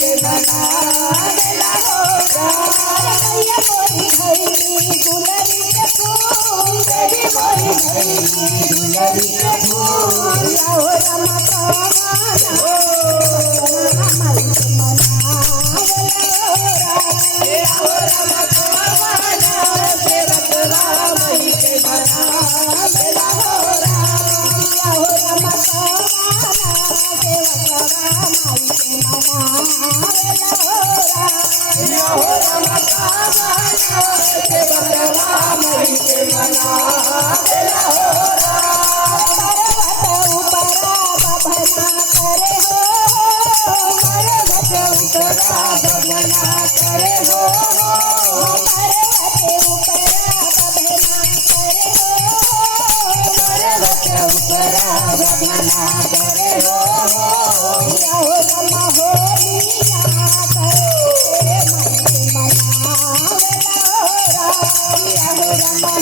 के मनावेला हो मैया मोरी भैली गुलरी के फूल देवी मोरी भैली गुलरी के फूल आओ रमा पावाना माई के मनावेला हो आओ रमा पावाना सेवक रामई के मनावेला हो आओ रमा पावाना सेवक रामई के मनावेला हो आओ रमा पावाना सेवक रामई के मनावेला हो करे हो पर्वत उपरा बभना करे हो पर्वत उपरा बभना करे हो आओ रमा होलिया करे मन मनावेला हो आओ रमा